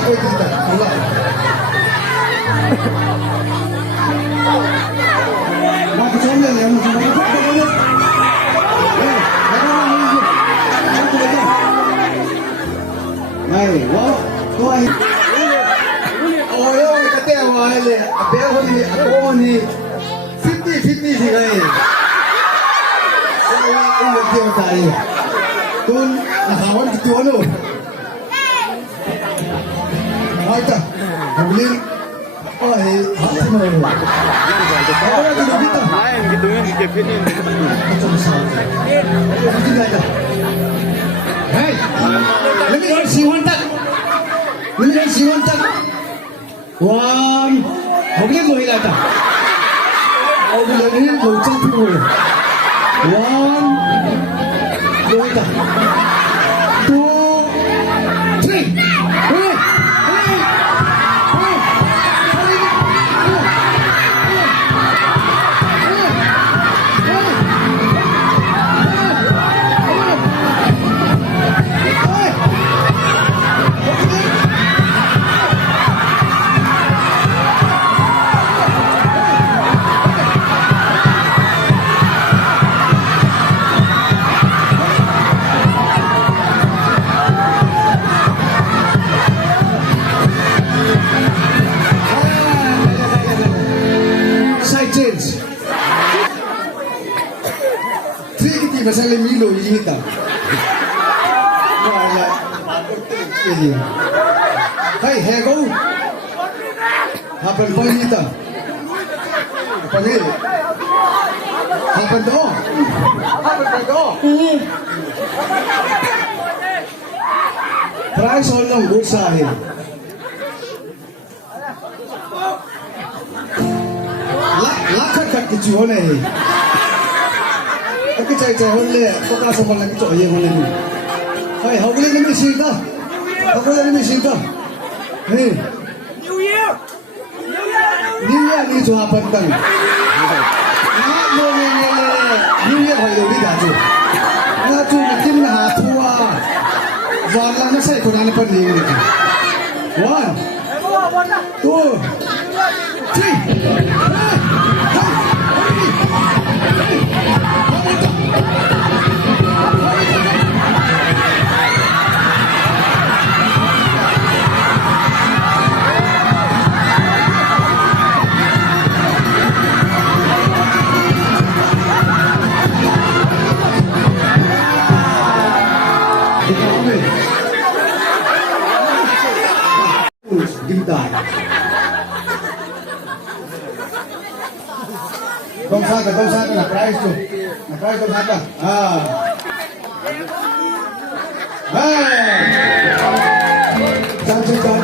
koy kita. Wala. Bakit siya yan? Ay, wow. Tuhay. Oh, yung kate wale. Abeo ni, ako ni 50-50 siya eh. Yung nagtiyo tayo. Doon, nakawan kito ano. Marta, habilin. Ay, hati mo. Ako na dito. Ay, gitu yung gigipinin. Hey, let me see one tag. Let me see one tag. One. Habilin mo hilata. Habilin mo jump mo. One. Hilata. Two. Three. Huli. Change. Tricky pasal Milo hita. Wala. Hey, hego. Happen pa hita. Pagi. Happen do. Happen do. Price all long good sahil. लाखत तक की चीज़ होने ही अगर चाहे चाहे होने तो क्या समझ लगे तो ये होने नहीं हाय हवले ने भी सीखा हे न्यू ईयर नहीं जो अपन तंग ना लोगे न्यू ईयर भाई लोग भी जाते ना जो किम ना हाथ हुआ वाला ना से कुरान पर नहीं मिलता 1 2 3 Gintar. Kong saka na price tu. Na price kong saka. Ah. Hey.